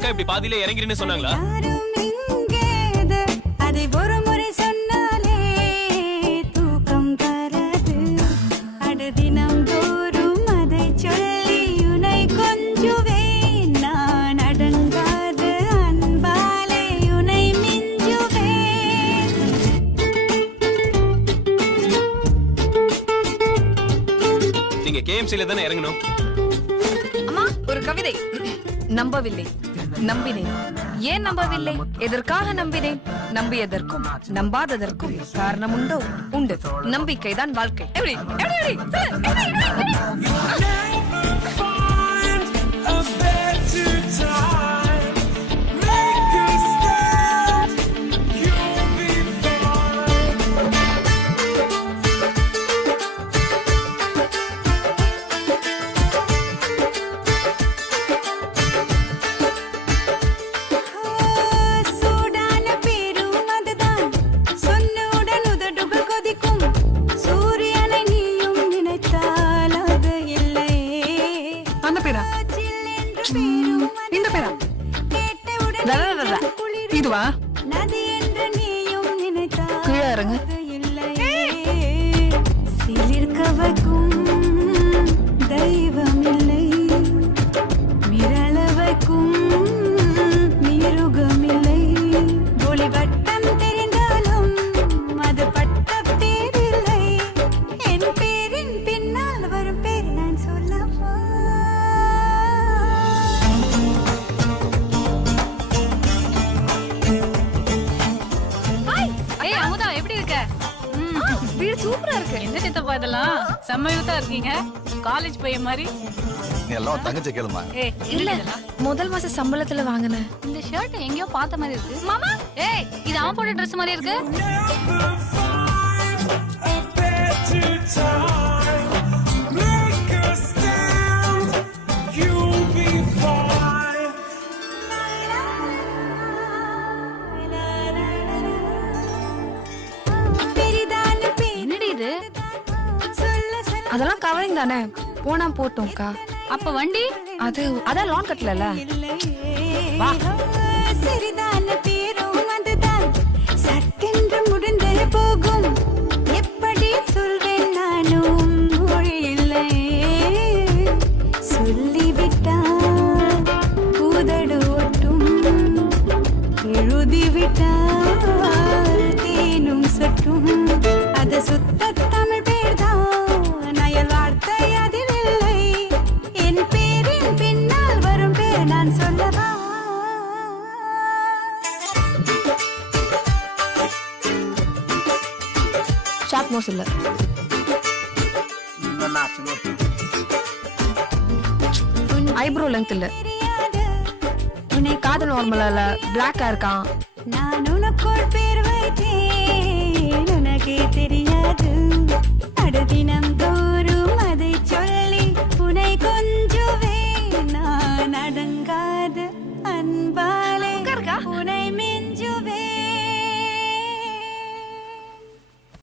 அக்கா இப்படி பாதியில இறங்கிறேன்னு சொன்னாங்களா? நீங்க கேஎம்சில தானே இறங்கணும். அம்மா ஒரு கவிதை. நம்பவில்லை, நம்பினேன். ஏன் நம்பவில்லை? எதற்காக நம்பினேன்? நம்பியதற்கும் நம்பாததற்கும் காரணம் உண்டோ? உண்டு. நம்பிக்கைதான் வாழ்க்கை. எப்படி எப்படி இதுவா? கீழே இறங்கு. சிலிர்க்கவக்கும் தெய்வம் இல்லை, மிரளவக்கும் மிருகம் இல்லை. ஒளி வட்டம் தெரிந்தாலும் அது பட்ட பேரில்லை. என் பேரின் பின்னால் வரும் பேர் நான் சொல்லவா? வீடு சூப்பரா இருக்கு. எந்த சித்தப்பா இதெல்லாம்? செம்ம யூத்தா இருக்கீங்க, காலேஜ் பையன் மாதிரி. நீ எல்லாம் தங்கச்சி கேளுமா? இல்ல, முதல் மாச சம்பளத்துல வாங்கினேன். இந்த ஷர்ட் எங்கேயோ பார்த்த மாதிரி இருக்கு. மாமா, ஏய் இது அவன் போட்ட ட்ரெஸ் மாதிரி இருக்கு. அதெல்லாம் கவரிங் தானே, போனா போட்டோம்க்கா. அப்ப வண்டி அதான் லோன் கட்டல. சரிதான பேரும் அதுதான் சட்டென்று முடிந்தே போகும். எப்படி சொல்வேன் நானும் மொழி இல்லை. சொல்லிவிட்டால் உதடு ஒட்டும், எழுதிவிட்டால் தேனும் சட்டும். அது சுத்த தமிழ் பேர்தான், நயல் வார்த்தை அதில் இல்லை. என் பேரின் பின்னால் வரும் பேர் நான் சொல்லவா? ஷார்ட் நோஸ் இல்ல, ஐப்ரோ லென்த் இல்ல, காது நார்மலா இல்ல, பிளாக்கா இருக்கான். நான் உனக்குள் பேர் வைத்தேன், உனக்கே தெரியாது. அடுதினம் தோறும் அதை சொல்லி உனை கொஞ்சுவேன். நான் அடங்காத அன்பாலே உனை